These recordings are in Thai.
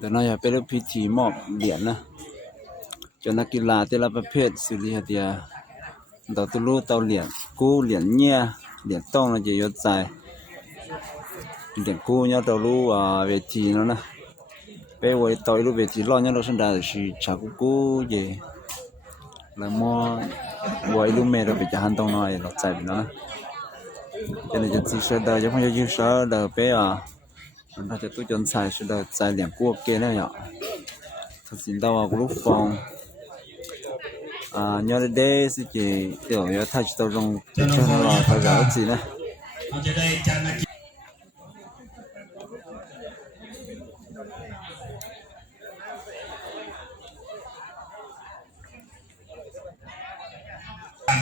แต่น่าจะเป็นพิธีมอบเหรียญนะจนนักกีฬาแต่ละประเภทสุริยะเดียเราตุลูเตาเหรียญกู้เหรียญเนี่ยเหรียญต้องเราจะยศใจเหรียญกู้เนี่ยเรารู้เวทีแล้วนะไปไว้ต่อยรู้เวทีรอดเนี่ยเราสันดาสิชากู้เย่แล้วมอไว้รู้เมเราไปจะหันตรงน้อยเราใจไปแล้วนะจะในจะซื้อเดอจะพยายามซื้อเดอไปเราจะตู้จนใส่ซื้อเดอใส่เหรียญกู้เกล้เนี่ยถ้าสินดาวกรุ๊ปฟองnhớ đến đây sẽ chỉ tiểu nhớ thay cho rong cho nó là phải gạo gì nè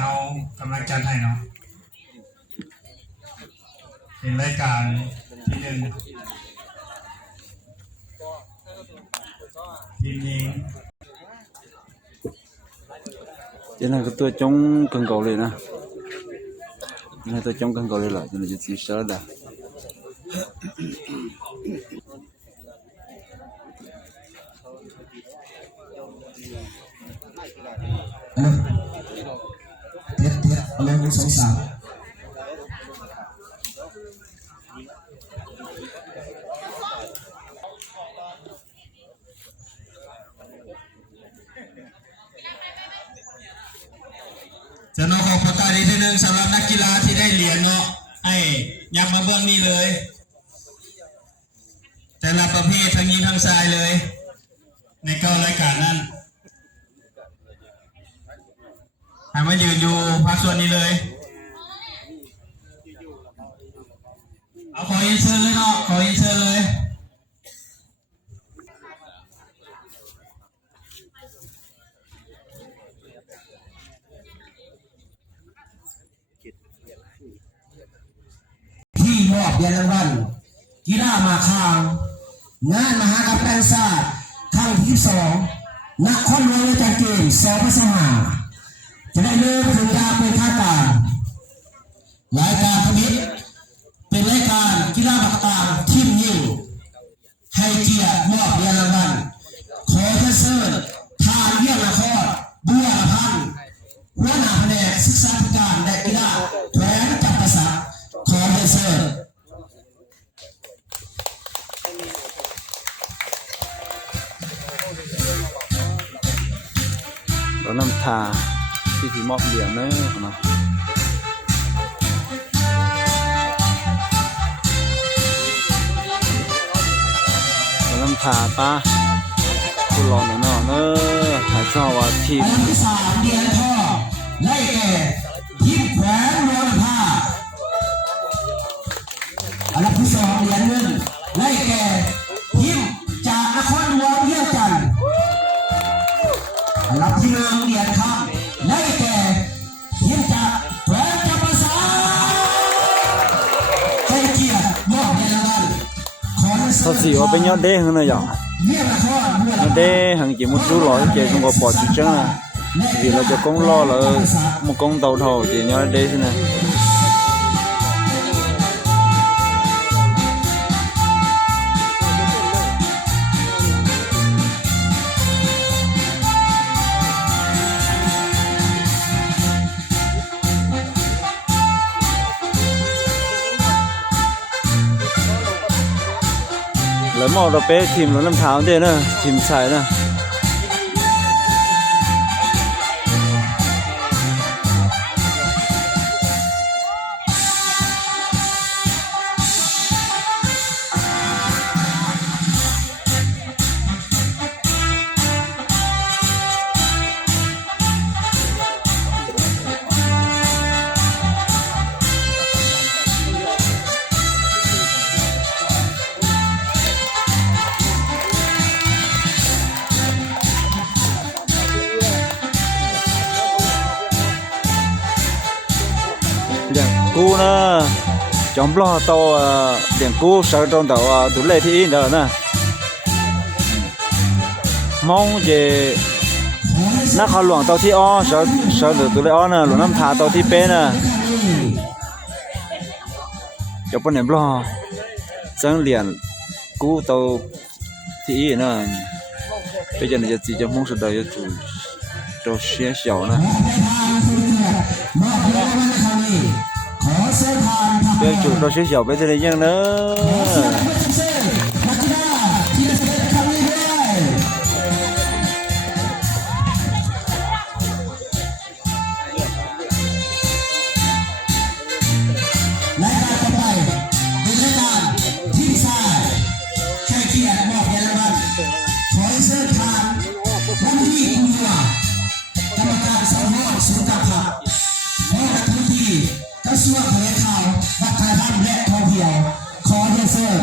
เรากำลังจัดให้เนาะเป็นรายการที่หนึ่งทีมนี้cho nên cái tôi chống cần cầu lên nè cho nên tôi chống cần cầu lên lại cho nên chỉ sợ đã lên đến số 3จะน้องขอประกาศอีกทีหนึ่งสำหรับนักกีฬาที่ได้เหรียญเนาะให้ยับมาเบื้องนี้เลยแต่ละประเภททั้งนี้ทั้งชายเลยใน9รายการนั้นให้มายืนอยู่ภาคส่วนนี้เลยเอาขออินเสิร์ตเลยเนาะขออินเสิร์ตเลยที่มอบเหรียญรางวัลกีฬาหมากคางงานมหกรรมแห่งชาติครั้งที่2นครหลวงอาจารย์เกมสพสหาจะได้เริ่มถึงการเป็นข้าการรายการพนิษเป็นรายการกีฬาหมากคางทีมยิงให้เกียรติมอบเหรียญรางวัลขอเชิญทานเยี่ยมนครบัวพันธ์หัวหน้าแผนกศึกษาธิการและกีฬาแขวงจำปาสักขอเชิญเรานำทาพิธีมอบเหรียญเนอะนะเรานำทาป้าผู้รอหน่อยเนาะเนอะหายชอบว่าทีมอันดับที่3เหรียญทองได้แก่ทีมแขวงเมืองท่าอันดับที่2เหรียญเงินได้แก่ทีมจากนครหลวงเวียงจันทร์อันดับที่1เหรียญทองได้แก่ทีมจากแขวงจำปาสักให้เกียรติมอบเหรียญรางวัลขอเชิญ thật sự ở bên nhau đế hơn nữa nhở nó đế hàng chỉ một số loại chỉ không có bỏ chỉ trắng à vì là cho con lo là một con tàu thầu chỉ nhau đế thế nàyแล้วมองเราเป๊ะทีมเราน้ำเท้าเด้อเนอะทีมชายนะcú nè chọn lo tàu điện cú sợ trong tàu tủ lệ thì đó nè mong về nó khó luồng tàu thi o sợ được tủ lệ o nè luồng năm thả tàu thi p nè chọn bên này lo sáng liền cũ tàu thì nó bây giờ này chỉ cho mong sự đời cho chủ cho xe xẻo nữa มอบเงินรางวัลในครั้งนี้ขอเสื้อทานทำ cho chủ cho xe xẻo bây giờ này nhang nữa เสื้อนักกีฬาที่ได้แสดงในครั้งนี้ด้วย และการต่อไปเป็นรายการทีมชายให้เกียรติมอบเงินรางวัลขอให้เสื้อทานวันที่กุมภาพันธ์กรรมการสำรวจศูนย์การค้าขอให้ทุกที่กระทรวงแถลงข่าววัฒนธรรมและท่องเที่ยวขอเรียนเชิญ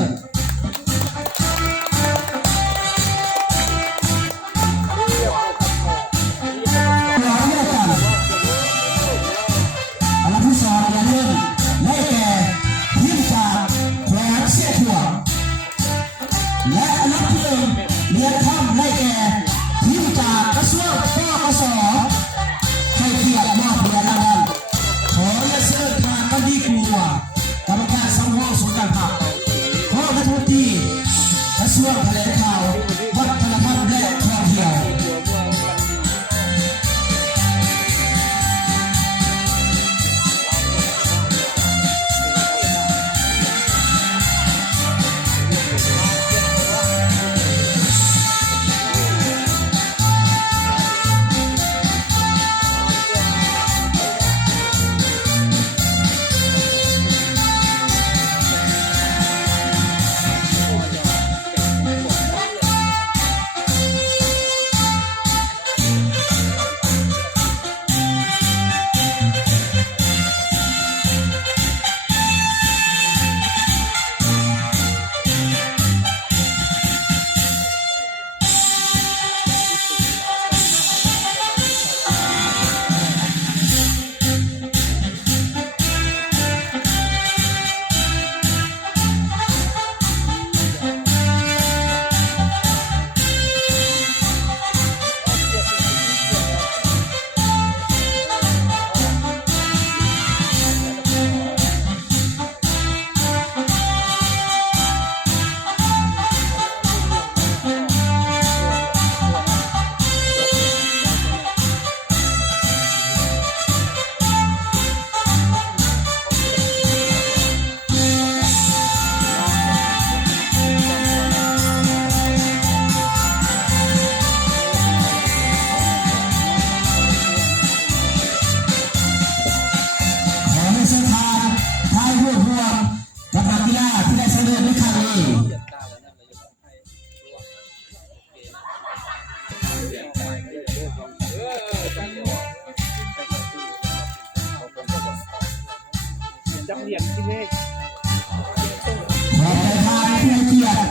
รอเลือกกันอันดับที่สองอย่าลืมได้แก่ทีมจากแขวงเสียถ่วงและอันดับที่หนึ่งเรียนคำได้แก่ทีมจากกระทรวงปกสให้เกียรติมอบเหรียญรางวัลขอเรียนเชิญทางกดีกลัวกรรมการสังวรศูนย์การค้าขอรัฐมนตรีกระทรวงแถลงข่าววัฒนธรรมและท่องเที่ยว จักเหรียญที่นี่ ขอประธานผู้เกียรติ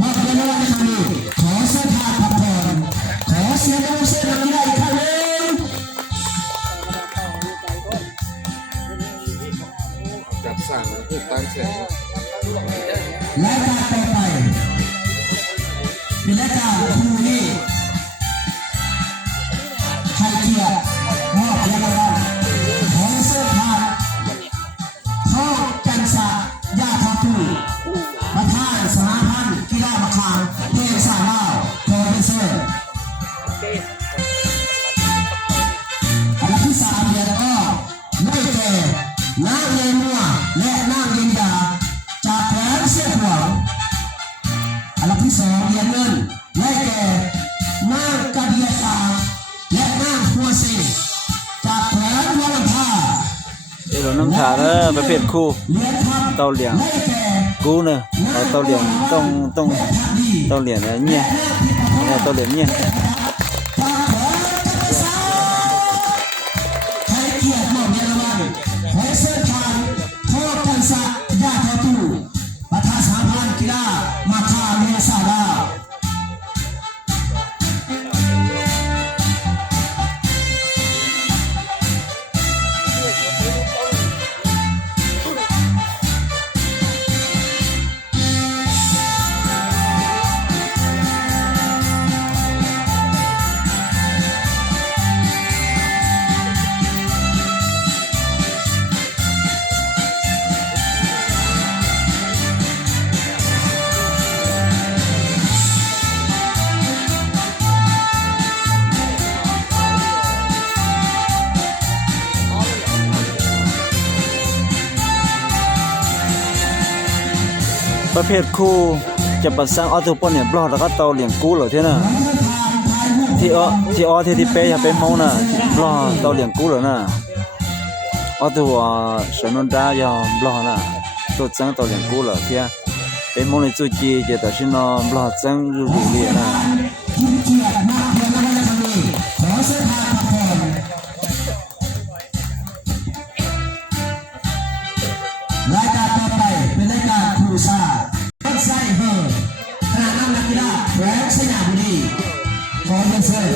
มอบเงินรางวัลในครั้งนี้ขอเสื้อทานพักผ่อนขอเสียงดังเสียงดังได้อีกครั้งหนึ่ง จับสั่งผูกตามแสง รายการต่อไปเป็นรายการคู่นี้ให้เกียรติมอบเงินรางวัลขอเสื้อทานทองจันทร์ศักดิ์ยาทาตูประธานสมาพันธ์กีฬามะขามเพลงสายลาวโปรดิวเซอร์อันดับที่3เดือนก็ได้แก่นางเยมัวและนางเย็นยาจากแขวงเสียหวงอันดับที่2เดือนเงินได้แก่นางกาเดียตาและนางพัวเซจากแขวงวังท่า đây là năm thả đóประเภทคู่ เรียนทำ tàu liềng ได้แก่ cú nè tàu liềng tàu liềng là nhẹ này tàu liềng nhẹ ให้เกียรติมอบเงินรางวัลขอเชิญทางพ่อกันศักดิ์ยาทาตูประธานสาพันธ์กีฬามาคาเมียซาดา ประเภทคู่จะประสร้างออโต้ปนเนี่ยบล็อกแล้วก็เตาเหลียงกู้เหรอเท่าน่ะที่เป๊ะอย่าเป็นเมาน่ะบล็อกเตาเหลียงกู้เหรอน่ะออโต้สนุนดายอมบล็อกน่ะตัวจังเตาเหลียงกู้เหรอเท่าเป็นเมาในจุดจีจะแต่ชินอบล็อกจังรูปเรียน่ะที่เกียรติมากเพียงในวันนี้ขอเส้นทางพักผ่อนรายการต่อไปเป็นรายการครูซ่าต้นไส้เฮอขณะนั้นนักกีฬาแหวนสยามบุรีขอเรียนเชิญ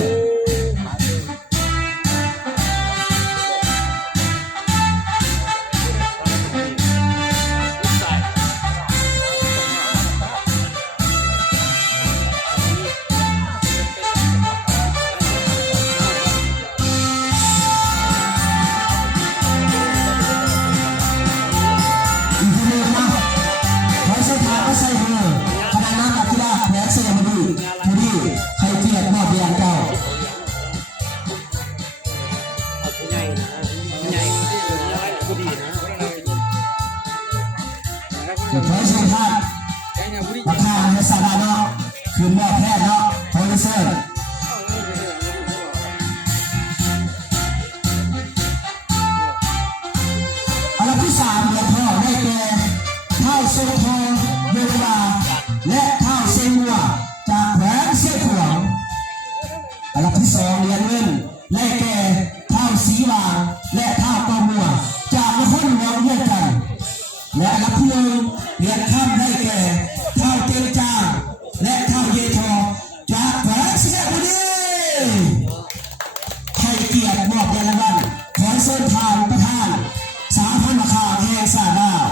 ขอให้ทุกท่านประธานในสาราเนาะคืนมอบแพทย์เนาะโปรดิวเซอร์อันดับที่3เหรียญทองได้แก่เท่าทรงทองเวลาและเท่าเซงัวจากแหวนเสื้อขวางอันดับที่2เหรียญเงินได้แก่เท่าสีวางและเท่าตอมัวจากนครหลวงเวียงจันทร์และอันดับที่1เหรียญค่ำได้แก่เท่าเตียงจางและเท่าเยทอจากแขวงสระบุรีให้เกียรติมอบรางวัลขอเชิญทานประธานสาพันธ์มะขามแห่งสาดาว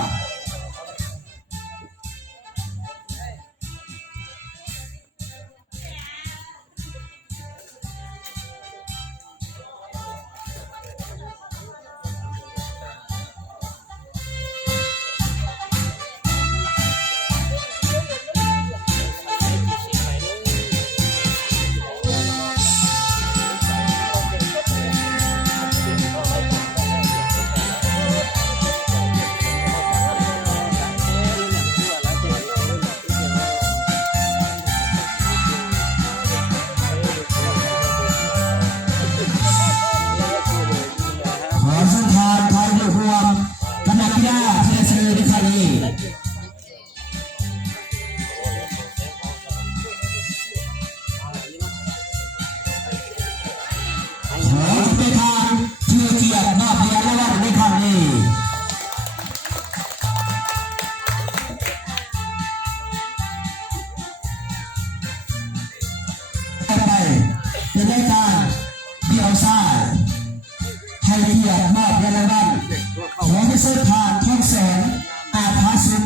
เป็นรายการเดี่ยวซ้ายให้เกียรติมอบรางวัลขอให้เส้นผ่านท่องแสนอาภาสุข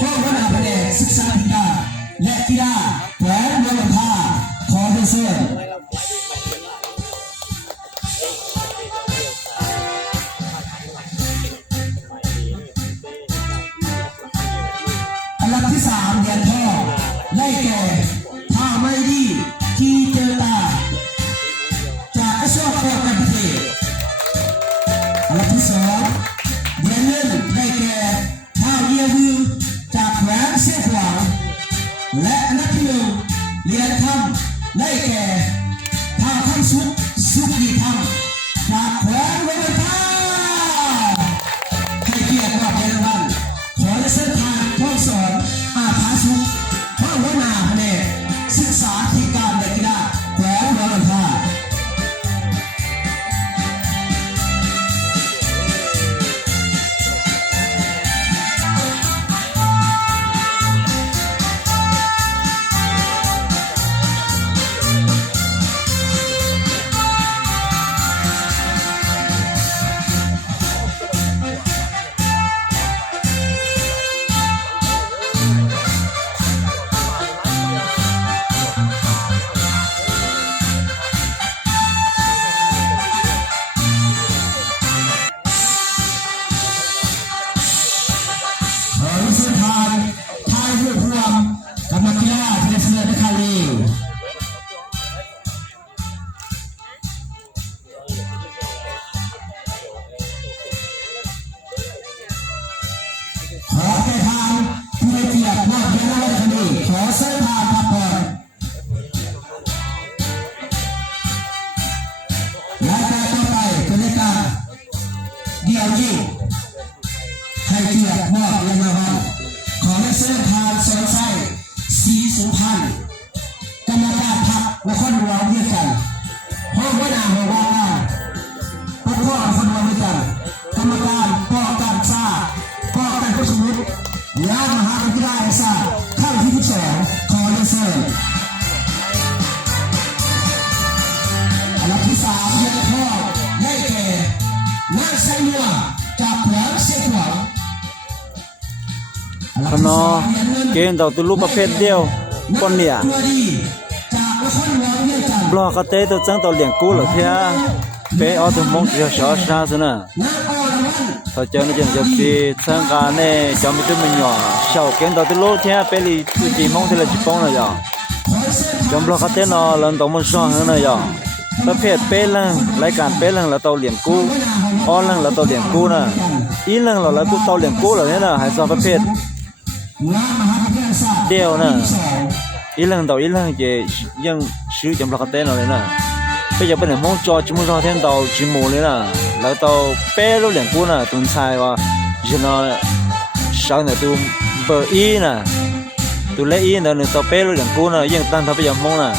ห้องวัฒนธรรมศึกษาธิการและกีฬาแหวนเมืองท่าขอให้เส้นอันดับที่3เหรียญทองได้แก่ท่าไม่ดีที่เจอตาจากกระทรวงการต่างประเทศอันดับที่2เหรียญเงินได้แก่ท่าเยียวิวจากแขวงเสียขวางและอันดับที่1เหรียญทำได้แก่ท่าทำสุขีทำจากแขวงเวลาให้เกียรติมอบรางวัลขอเส้นทางท่องสอนอาภาสุขห้องวัฒนธรรมศึกษาธิการและกีฬาแขวงเมืองท่า ให้เกียรติมอบรางวัลขอได้เสื้อทานสวนไส้สีสุพรรณกรรมการพรรคนครหลวงด้วยกันพ่อหัวหน้าหัวว่าการพ่อนครหลวงด้วยกันกรรมการป้องกันซ่าป้องกันผู้ชุมนุมงานมหาวิทยาลัยศาสตร์ครั้งที่12ขอได้เสื้ออันดับที่3เรียกพ่อได้แก่นางไซนัวจากหวังเสียหวัง พนอเกณฑ์ดอกตุลุประเภทเดียวปนเนี่ยบล็อกกระเตะตัวจังตัวเหลี่ยงกู้เหรอเพียเป้ออตัวมงเสียชอชาซะนะถ้าเจอในจังปีสังการเนี่ยจำไม่ได้ไม่หย่อชาวเกณฑ์ดอกตุลุเทียเปรีตุจีมงที่เราจีปงเลยอ่ะจำบล็อกกระเตะนอหลังตัวมันซ้อนเลยอ่ะประเภทเป้ลังรายการเป้ลังแล้วตัวเหลี่ยงกู้อ้อลังแล้วตัวเหลี่ยงกู้นะอีลังเราแล้วตัวเหลี่ยงกู้เหรอเนี่ยนะหายสอบประเภทเดียวนะอีหลังต่ออีหลังจะยังซื้อจำราคาเต้นอะไรนะไปจะเป็นมองจอจิมุจอเทียนต่อจิมูเลยนะแล้วต่อเป้รูเหลี่ยงกูนะตุนชายว่าจะนอสาวเนี่ยตุเบอร์อีนะตุเล่อีนะเนี่ยต่อเป้รูเหลี่ยงกูนะยังตั้งทับไปยังมองนะ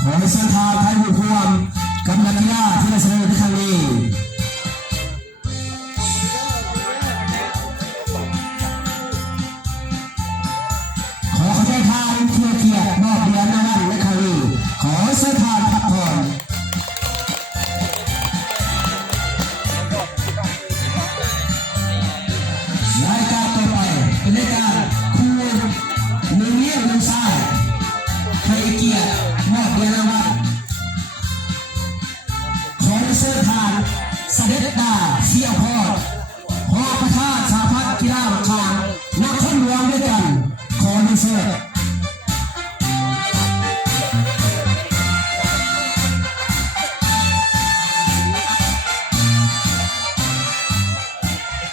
ขอให้เส้นทางไทยบุญพวงกำลังกีฬาที่ได้เสนอในครั้งนี้ขอให้ทางเที่ยวเกียรติมอบเหรียญรางวัลในครั้งนี้ขอให้เส้นทางพักผ่อนรายการต่อไปเป็นรายการคู่หนึ่งเลี้ยงหนึ่งซ้ายให้เกียรติมอบเหรียญรางวัลเสื้อทานเสด็จดาเสี่ยวพอดพ่อประธานสาพัฒน์กีฬาคางนักคนรวมด้วยกันขอเสื้อ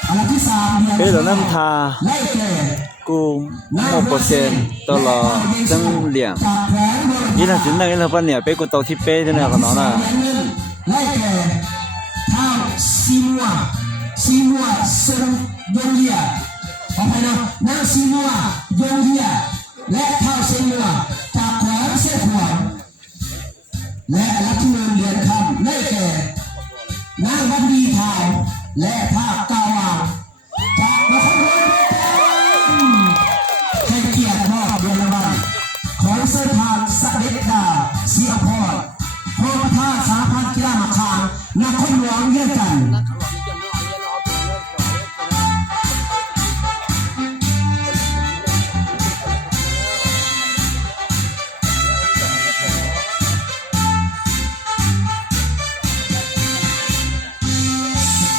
อันดับที่3เป้เราน้ำทากู1%ตลอดจังเหลี่ยงยี่หลังถึงนั่งยี่หลังปะเนี่ยเป้กูโตที่เป้ที่เนี่ยกันเนาะนะไล่แก่ท้าวซีมัวเซนยงเยียขออภัยนะนางซีมัวยงเยียและท้าวซีมัวจากแขวงเสขวงและรัฐมนตรีเรียนคำไล่แก่นางวันดีทาวและภาคกาวางจากนครหลวงให้เกียรติมอบรางวัลของเส้นทางเสด็จดาเสียพอดพ่อประธานสาพัฒน์กีฬาคางนักคนหลวงเยี่ยมกัน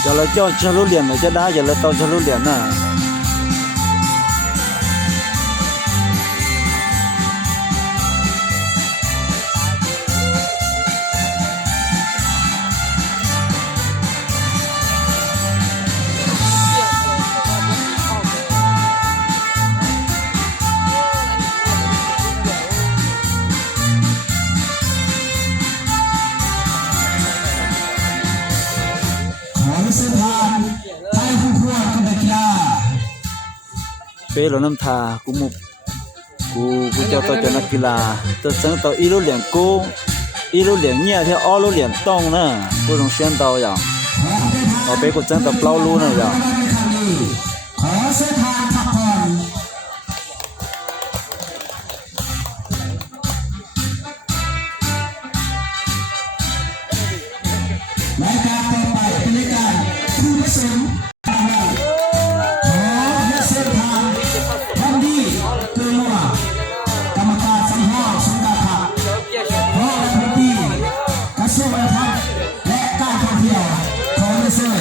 จะเราจ้องชะลุเหลี่ยมจะได้จะเราต้องชะลุเหลี่ยมนะเส้นทางไทยผู้พวงกันกีฬาเป้เราน้ำทากูมุกกูเจ้าตัวเจ้านักกีฬาตัวสังตัวอีรูเหลี่ยงกูอีรูเหลี่ยงเนี่ยที่อ้อรูเหลี่ยงต้องนะกูต้องเสียนตัวอย่างเอาเป้กูจังตัวเปล่ารู้นะอย่างขอเส้นทางพักผ่อนรายการต่อไปเป็นรายการคู่ผสมขอให้เส้นทางทำดีเกินว่ากรรมการสังหรณ์สุนทรภาพพ่อและพื้นที่กระทรวงวัฒนธรรมและการท่องเที่ยวขอให้เส้น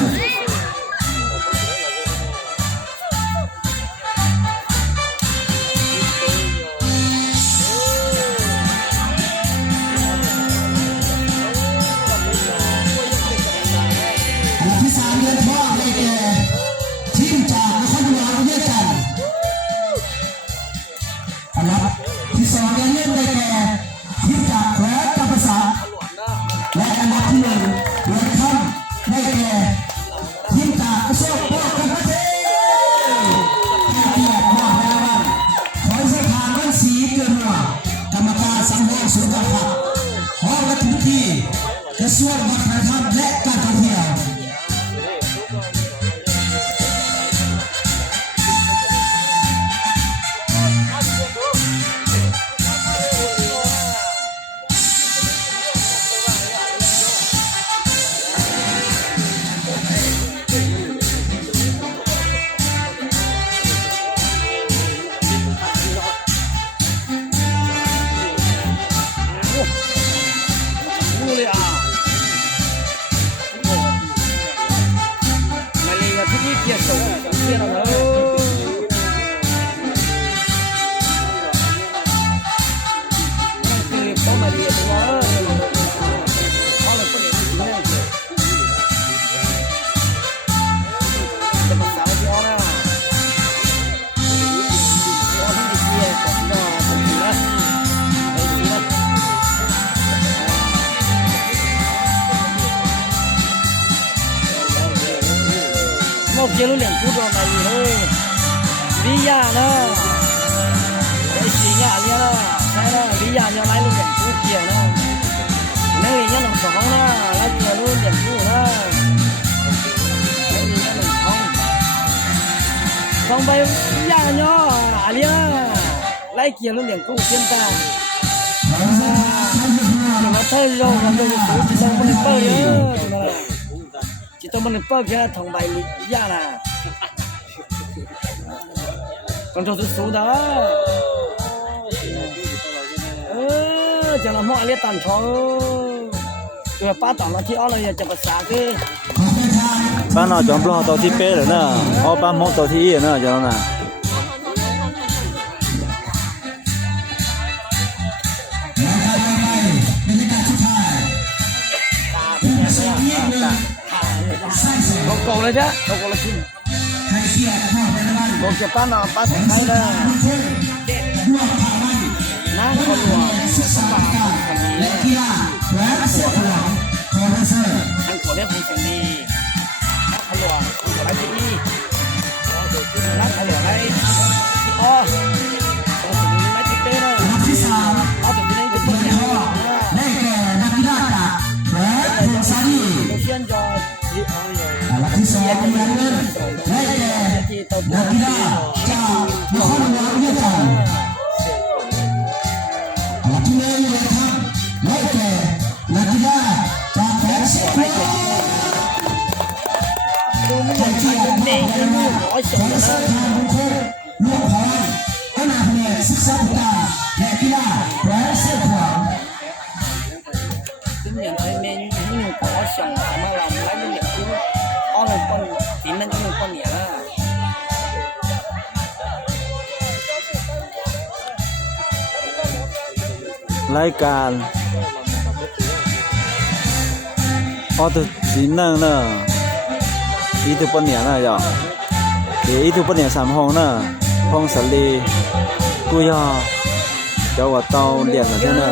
ที่กระทรวงวัฒนธรรมและการท่องเที่ยวรู้เลยอ่ะมาเลยอ่ะที่นี่เกียรติเกียรติเราคือต้องมาเรียนว่าเขาเลยต้องเรียนที่นี่จะมาสอนที่อ่ะนะที่เกียรติของเราตรงนี้นะไอ้นี่นะ một giờ luôn liền cút rồi này thôi đi nhà đó cái gì nhà nha đó sai đó đi nhà cho này luôn liền cút kia đó nơi nhà nó sống đó lấy kia luôn liền cút đó cái gì nhà nó không không bay nhà nhỏ à lia lấy kia luôn liền cút trên ta nó thấy rồi làm được cút chỉ xong mình bơi nữa chỉ tôi mình bơi kia thằng bay ra nè con trâu số đó chẳng là mọi liên tàn cho rồi ba tỏng nó thì ó làจะภาษาcái ba nào chọn lo tàu thi pé rồi nè ó ba món tàu thi rồi nè cho nó nè โกงเลยจ้ะโกงเลยกินโกงจะป้าหน่อป้าใส่ไข่เลยน้ำขลุ่มและกีฬาและเสือขลุ่มอันขอเรียกคุณสันดีน้ำขลุ่มอะไรดีน้ำขลุ่มอะไรอ๋อตรงนี้ไม่ติดเต้เลยเอาตรงนี้เป็นต้นอย่างได้แก่นักกีฬาจากแหวนทองซาดี เชียนจอ หลักที่สองเป็นเงินได้แก่นักกีฬาจากนครหลวงเวียดนามหลักที่หนึ่งเลยครับได้แก่นักกีฬาจากแหวนเสียงใครที่อยากได้เงินขอเสนอทางบุคคลลูกพรขณะเรียนศึกษาการและกีฬาแหวนเสียง kinh nghiệm thấy nên những có sòng mà làm lấy những điểm cũng o là con tím lên những con nhẹ là รายการออตัวสีนั่งเนอะอีตัวปนเนี่ยนะจ๊ะเดี๋ยวอีตัวปนเนี่ย3 ห้องนะห้องสลีกูยอเจ้าว่าเตาเลี้ยงอะไรนะ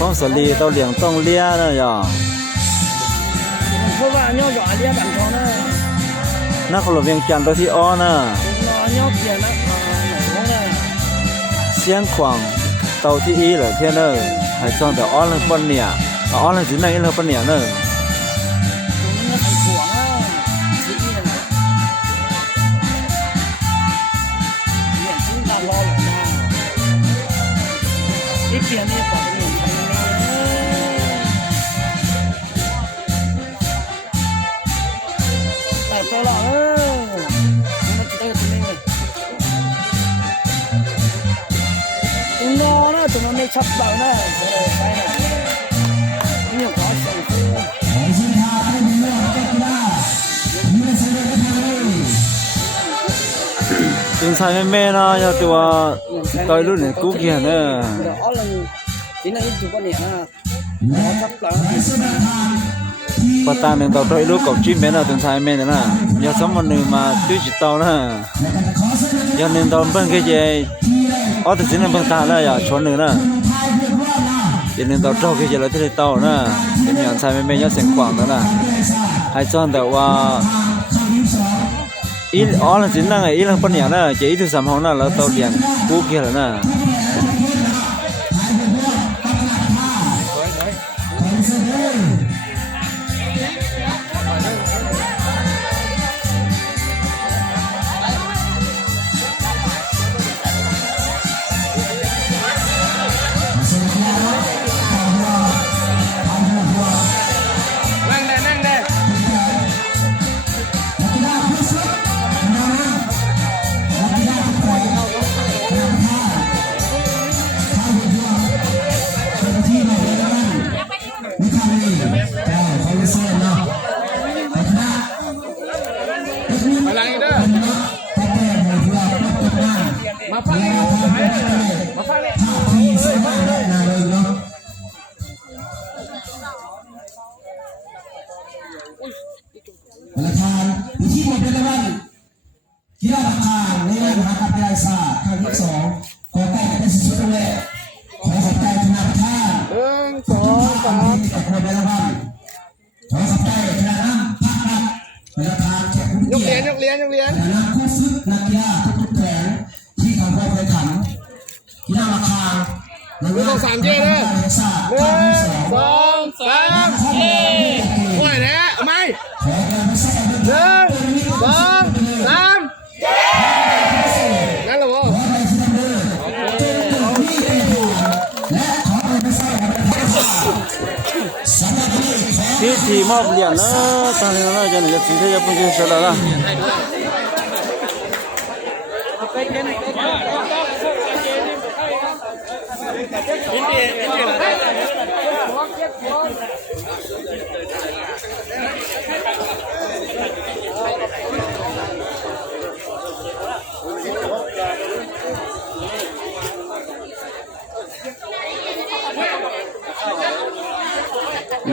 ห้องสลีเตาเลี้ยงต้องเลี้ยนะจ๊ะนักขลุ่มเวียงจันทร์ตัวที่อ้อนะเสียงขวางเตาที่อีเหรอเพื่อนเนอะให้ซ่อนแต่อ้อเลยปนเนี่ยอ้อเลยสีนั่งอีเลยปนเนี่ยเนอะ一边的保护แต่พอละมันจะได้ตรงนี้ตรงนอนะตรงนั้นไม่ชับเบานะไปนะนี่ขอส่งคือตึงใส่แม่นะอย่าตัวต่อยรุ่นเนี่ยกุ๊กเหี้ยเนอะ อ๋อลังทีนั้นอีกจุดเนี่ยนะชับเบา ปะตาหนึ่งต่อต่อยลูกกับจิ้มแม่นะตึงใส่แม่นะอย่าสมวันหนึ่งมาตื้อจิตเตานะอย่าหนึ่งต่อเบิ้งแค่ใจอ๋อแต่สิ่งนั้นเบิ้งตาแล้วอย่าชนหนึ่งนะอย่าหนึ่งต่อเจ้าแค่ใจเราที่ได้เตานะเป็นอย่างใส่แม่อย่าเสียงขวางนะให้ซ่อนแต่ว่าอีอ๋อแล้วสิ่งนั้นไงอีหลังปนอย่างนะจะอีตัว3 ห้องนะแล้วเตาเลี้ยงกุ๊กเหี้ยแล้วนะ ไปแล้วบ้างขอขับใจคณะน้ำพักรับประธานแขกผู้ ยก เกี เหรี ย ย ร ญ ติ ยกเหรียญยกเหรียญ คณะผู้ฝึกนักกีฬาทุกๆแขนที่เขาเข้าไปขันกีฬาราคาในเวลา3 เย็นเลย1 2 3โอ้ยเนี่ยไม่ 1 2 3นั่นเหรอ พิธีมอบเหรียญนะตอนนี้เราจะเนี่ยสิที่จะพูดกันเสร็จแล้วล่ะ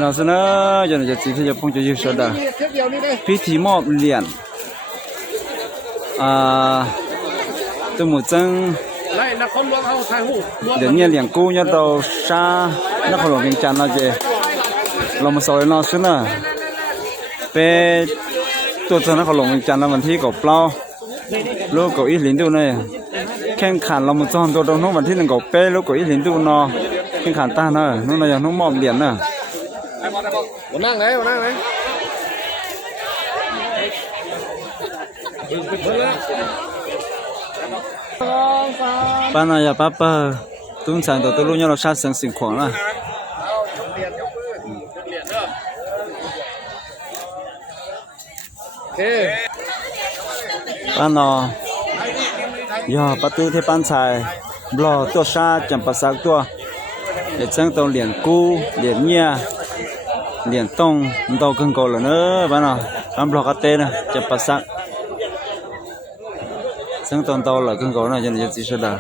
เราเสนอจะเนี่ยสิที่จะพูดกันเสร็จแล้วพิธีมอบเหรียญตัวหมู่จังไล่นักคนล้วงเขาถ่ายหู เดี๋ยวนี้เหรียญกู้เนี่ยเราซานักขลุ่มเวียงจันทร์เราจะเรามาสอนเราซึ่งน่ะเป็นตัวนักขลุ่มเวียงจันทร์เราวันที่กับเราลูกกับอีหลินดูเนี่ยแข่งขันเรามาจอนตัวตรงนู้นวันที่1กับเป้ลูกกับอีหลินดูเนาะแข่งขันตาเนาะนู้นเราอย่างนู้นมอบเหรียญน่ะมานั่งไหนมานั่งไหนป้าน่ะอย่าป้าตุ้งฉันตัวตัวลูกเนี่ยเราชาติสิ่งของน่ะป้าน่ะอย่าประตูที่ป้านชายบล้อตัวชาจำภาษาตัวเดี๋ยวจังต้องเหรียญกู้เหรียญเนี่ยเหรียญต้องต้องขึ้นก่อนเลยเนอะป้าน่ะป้าบล้อกระเต้นะจำภาษาจังต้องเลยขึ้นก่อนนะจะเนี่ยจะสุดา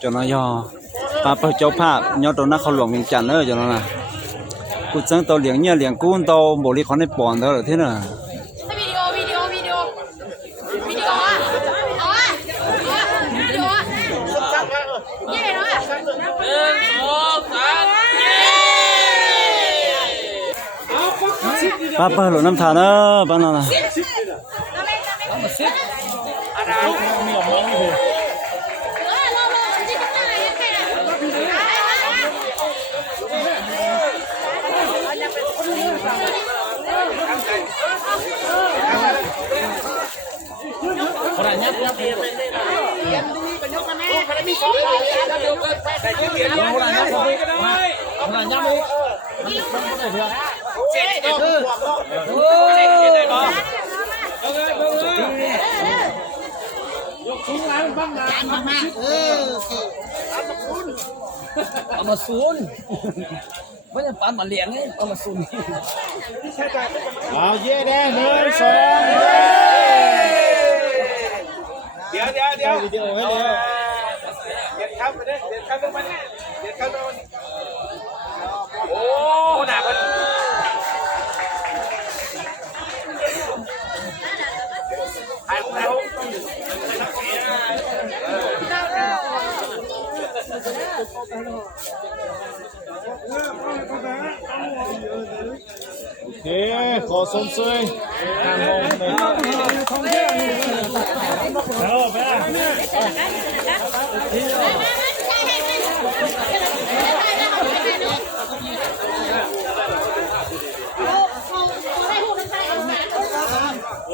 cho nó do bà phải cho phạt nhớ tao nó không lỏng miếng chăn nữa cho nó làกูจังตัวเหลียงเนี่ยเหลียงกูตัวบริคอนในปอนเท่าไหร่ที่น่ะวิดีโออ่ะเอาอ่ะวิดีโออ่ะเย้เนาะป้าเปิดหลน้ำทานเนอะป้าน่ะนะเอามาซูนไม่ใช่ปันมาเหรียญนี่เอามาซูนเอาเย่แน่1 2เดี๋ยววิดีโอให้เร็วเด็ดครับไปเด็ดครับลงมาเนี่ยเด็ดครับลงมาโอ้หนักมันโอเคขอสมซวยทางห้องเลยแล้วไปโอ้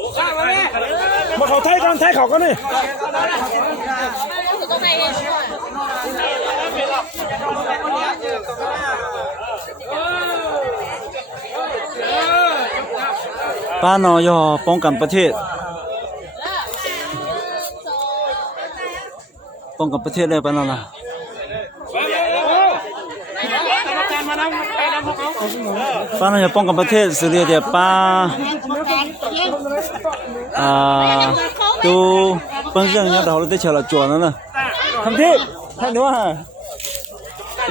มาเขาไทยกันไทยเขาก็นี่ ตรงไหนเอง ป้านอยอป้องกันประเทศป้องกันประเทศเลยป้านอล่ะป้านอยอป้องกันประเทศสิเรียเดียป้าดูเปิ้งเรื่องเนี้ยเราได้เชิญเราจวนแล้วนะทำที่ให้ดูว่า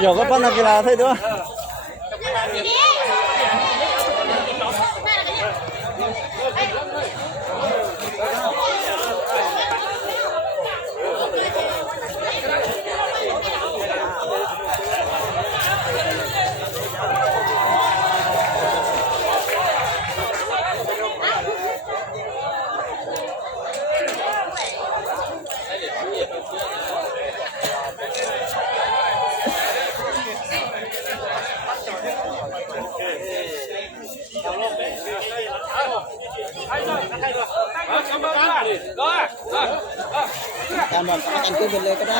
อยากก็ป้านักกีฬาให้ดูว่าการบอกประกันตัวไปเลยก็ได้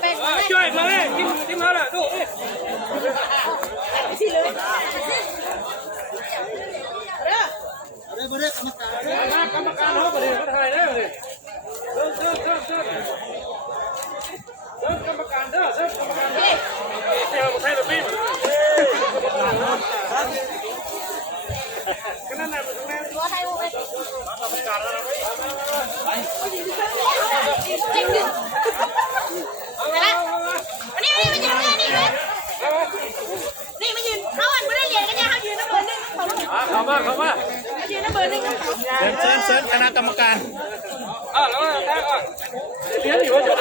ไปช่วยมาเลยจิ้มมาเลยดู ที่เลย กรรมการเขาไปเลยมาถ่ายได้เลยเดินกรรมการเด้อกรรมการเดี๋ยวมาถ่ายแบบนี้ก็นั่นแหละ ไทยโอ้ย กรรมการแล้วนะ จริงดิไปละวันนี้มายืนนี่เลยนี่มายืนเขาอันไม่ได้เรียนกันเนี่ยเขายืนน้ำเบอร์หนึ่งเขาลูกเข้ามายืนน้ำเบอร์หนึ่งเขาเชิญคณะกรรมการแล้วได้เรียนอยู่ว่าจะ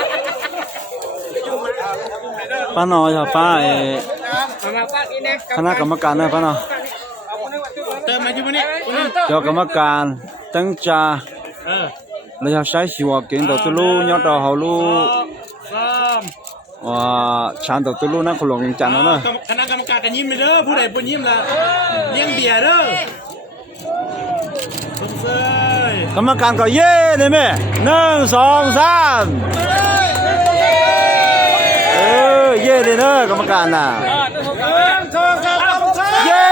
ป้านอยอป้าคณะกรรมการนะป้านอ เติมมาอยู่นี่ เจ้ากรรมการตั้งใจเราจะใช้ชีวะเก่งต่อตัวลูยอดดอกเขาลูว่าชานต่อตัวลูนั่งขลุ่มยังจันแล้วนะ คณะกรรมการกันยิ้มไปเด้อผู้ใดผู้ยิ้มละเลี้ยงเบียร์เด้อ กรรมการก็เย่เลยแม่1 2 3เย่เลยเนอะกรรมการน่ะเย่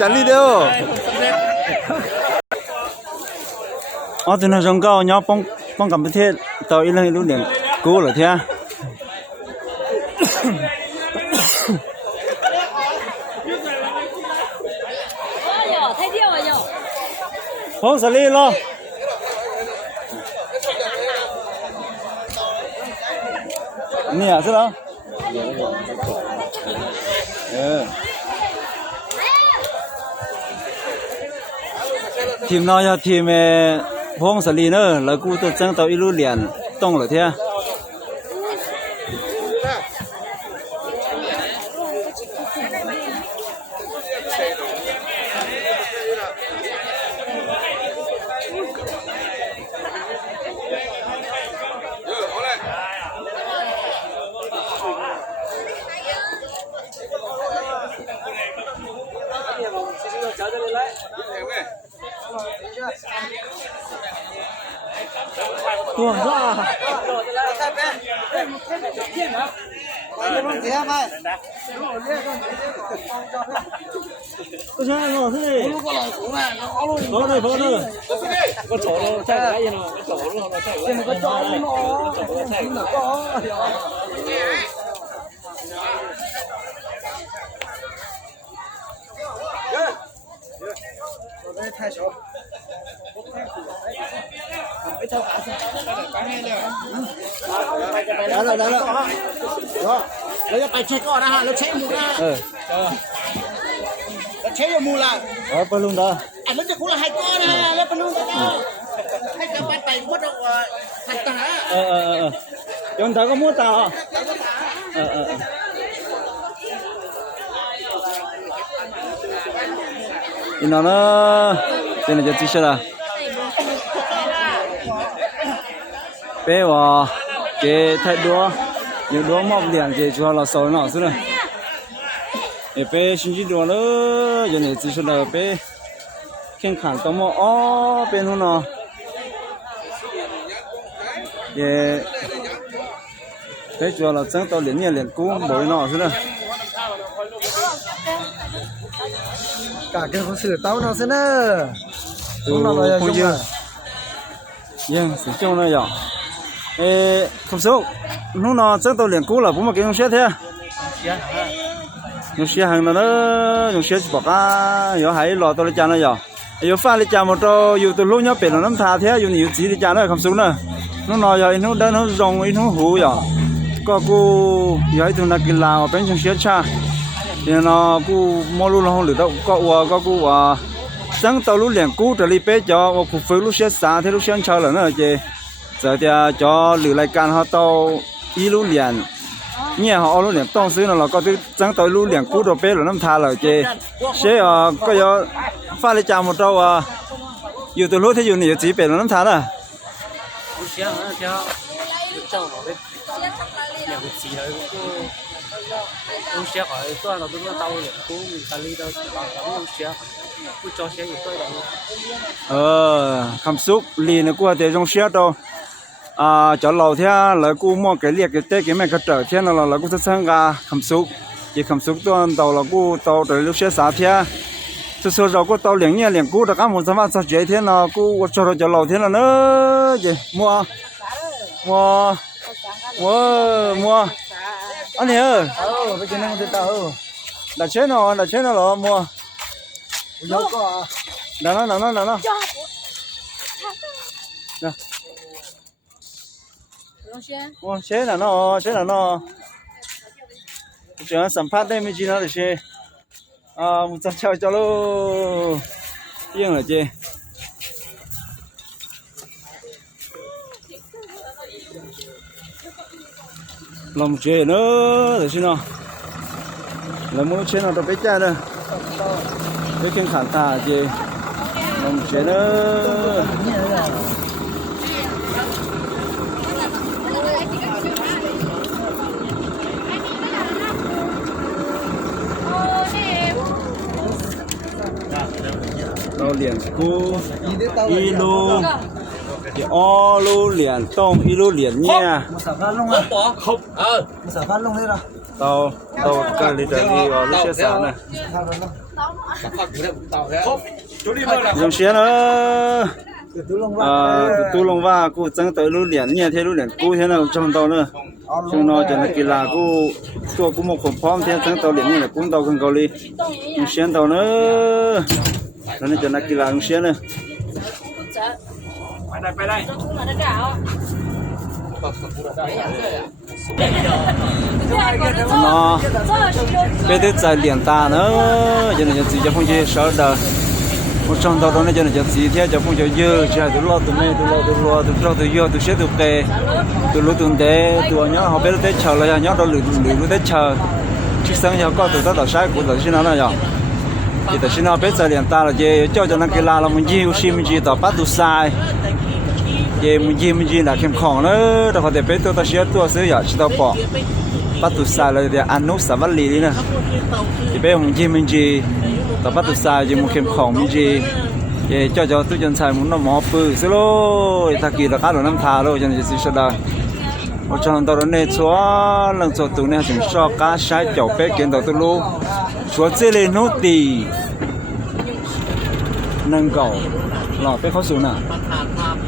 จันลีเดียวอ๋อถึงเราจงก็ย้อนป้องกันประเทศต่ออีเรื่องรู้เรื่องกูเหรอเทียไทยเดียวอ่ะโย พงศลีเหรอเนี่ยใช่เหรอทีมน้อยทีมพงศลีเนอะแล้วกูตัวจังต่ออีรู้เรียนต้องเหรอเทียตัวซ่าก็ใช่หรอที่พอเลยก็โจเราใช่ไหมยันก็โจเราใช่ไหมก็โจเราใช่ไหมก็太少。来了，เราจะไปเช็คก่อนนะฮะเราเช็คหมูนะเราเช็คหมูละไปลุงเด้ออันนั้นจะคุณละให้ก่อนนะฮะแล้วไปลุงเด้อให้จะไปหมดหันตายนตาก็มัวตา你哪呢？现在就继续了。别我给太多。有多毛不点这主要老少老是了，也被星期多了，有那只是了被看到么哦，变成了也被主要了整到连股没老是了。cả cái con sữa tao nó sẽ nè không là không dương sử dụng nó nhỏ không số lúc nó dẫn tàu liền cũ là cũng mà cái dùng xe thế dùng xe hàng nó dùng xe chỉ bỏ cá có hay lò tàu đi chăn nó nhỏ có pha đi chăn một trâu dùng từ lúc nhớ biển nó nắm thà thế dùng nhiều gì đi chăn nó không xuống nữa nó nói giờ nó đơn nó rong nó hú nhỏ có cô giờ từ nãy kia là bên trong xe cha thì nó cô mua luôn không được đâu có cô sáng tàu lúc liền cũ trở đi bé cho cô phơi lúc xe xa thế lúc xe chờ là nó chứ giờ thì cho lửa lại can họ tàu y lúc liền nhẹ họ lúc liền tông xứ là có cái sáng tàu lúc liền cũ rồi bé là năm tha là chứ xe có giờ pha lại chạm một trâu dù từ lúc thế dù nhiều chỉ bé là năm tha đó ông xe hỏi tôi là tôi nó tao liền cố mình ta đi đâu bảo ông xe cứ cho xe gì tôi đâu cảm xúc liền qua để trong xe đâu cho lâu thế là cô mua cái liệt cái tết cái mẹ cái trở thế là cô sẽ sang cả cảm xúc chỉ cảm xúc tôi tàu là cô tàu tới lúc xe xả thế số rồi cô tàu liền cô đã có một sản phẩm sao chế thế nào cô cho lâu thế là nữa gì mua anh ơi bây giờ nó tao đặt chế nó là mua đó nó mua chế là nó chờ sản phát đây mới chỉ nó được chế một trăm chơi cho luôn yên là chế lòng chế nữa để xem nào là mua chế nào đâu biết cha nữa biết khen khản thà chế lòng chế nữa đâu liền cu ilu thì o lu liền tông ilu liền nha không Sở phát luôn hết rồi. tàu cái đi tới đi vào lúc xe sáng này dùng xe nữa tu lông va cô chẳng tới lúc liền nha thế lúc liền cô thế nào trong tàu nữa trong nó cho nó kỳ lạ cô một khổng phom thế chẳng tàu liền như là cũng tàu gần cầu đi dùng xe tàu nữa nó cho nó kỳ lạ dùng xe nữaไปได้ nó bây giờ tại liền ta nữa cho nên chỉ cho phong chơi sợ đời một trong tàu đó nên cho nên chỉ theo cho phong chơi dơ cho tụi lo tụi mẹ tụi lo tụi dơ tụi xếp tụi kề tụi lo tụi đế tụi nhớ họ biết tới chờ là nhớ đó lười tới chờ chứ sáng giờ có tụi đó là sai của tụi xin nó là gì thì tụi xin nó biết tại liền ta là gì cho nó cái là mình gì xin mình gì tao bắt tụi sai giờ mình gì là kiếmของnữa đó có thể biết tôi sẽซื้อ giờ chỉ tao bỏ bắt tụi sai là để ăn nốt sản vật lì đi nè thì bây giờ mình gì tao bắt tụi sai giờ mình kiếmของmình gì giờ cho tụi dân sai muốn nó mò bự xíu lô ta kỳ là cá đồ năm thà lô cho nên chỉ là một trong tao này xóa lần sau tụi này chúng cho cá sai chậu bé kiến tao tụi lô xóa chơi lên nốt tì nâng cầu lò bé khó xuống nè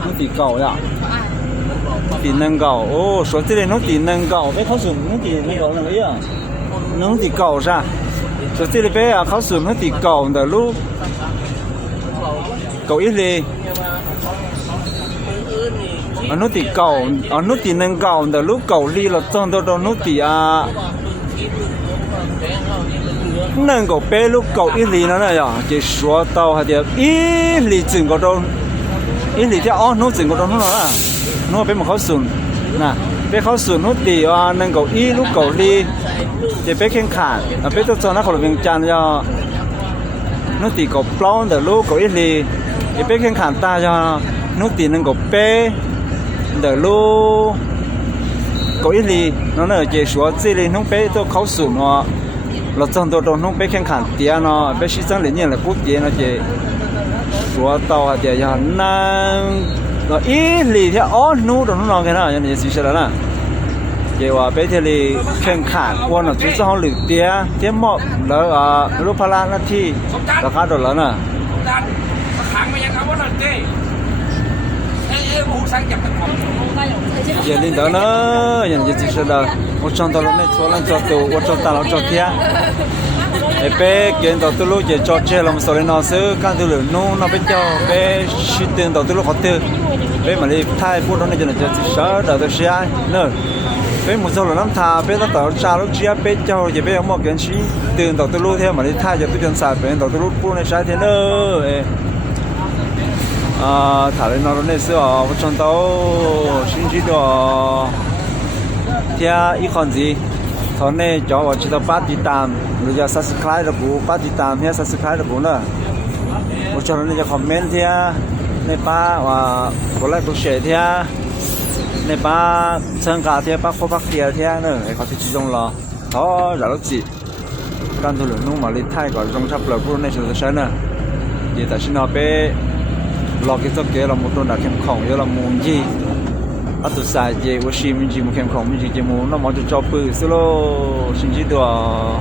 nó tì cầu vậy tì nâng cầu ô số tiền này nó tì nâng cầu bé khó xuống nó tì nâng cầu là mấy à nó tì cầu ra số tiền này bé à khó xuống nó tì cầu từ lúc cầu ít đi nó tì cầu nó tì nâng cầu từ lúc cầu đi là trong đó nó tì à nâng cầu bé lúc cầu ít đi nó này à chỉ số tàu hay là ít đi chừng cầu đâu ít đi theo nó chừng cầu đâu nó là nó bé mà khó sụn nè bé khó sụn nó tì nâng cầu ít lúc cầu đi thì bé khen khản bé tôi cho nó còn là chăn cho nó tì cầu plong từ lúc cầu ít đi thì bé khen khản ta cho nó tì nâng cầu bé từ lúc có ít gì nó là chỉ số chỉ lên không bé tôi khẩu sủ nó là trong tôi trong không bé khen khẳng tiền nó bé sĩ sang liền là quốc tế nó chỉ số tàu thì giờ năng nó ít gì thì ó nú đó nó cái nào như gì đó nè chỉว่าbé thì khen khẳng quan là chúng ta lử tiền mọc là lúc phá lan là thìราคาđột lớn nè ขังมายังเอาว่านั่นเจ้หมูสังจับตะขอบ giờ lên đó nữa nhận gì chỉ là một trong tàu này cho lên cho tàu một trong tàu cho kia ai bé kiến tàu tôi lúc giờ cho chơi làm sao lên nó xứ can tôi lửa nô nó bên cho bé xịt tiền tàu tôi lúc khó tiêu bé mà đi thay phút đó này cho nó chỉ sợ đợi tôi xe nữa bé một số là năm thà bé nó tàu xa lúc chia bé cho giờ bé không một kiến xí tiền tàu tôi lúc theo mà đi thay giờ tôi chân sạt bé tàu tôi lúc phút này sai thế nữa thả lên nó này xưa một trong tàu xin chỉ đồ theo ít con gì thằng này cho vào chỉ tao bắt đi tạm rồi giờ subscribe là bố bắt đi tạm hay subscribe là bố nữa một trong này cho comment theo này ba và có like có share theo này ba chân cả theo ba có bác kia theo nữa có thể chỉ dùng là đó là lúc gì căn thôi lượng nung mà lên thay gọi trong sắp là bố này sẽ sai nữa thì tại sao nó bé lò cái tóc kia là một đôi đá kem khổng như là muốn gì ở tụi sai gì của sim gì một kem khổng gì gì muốn nó món cho bự xíu lo xin chỉ đồ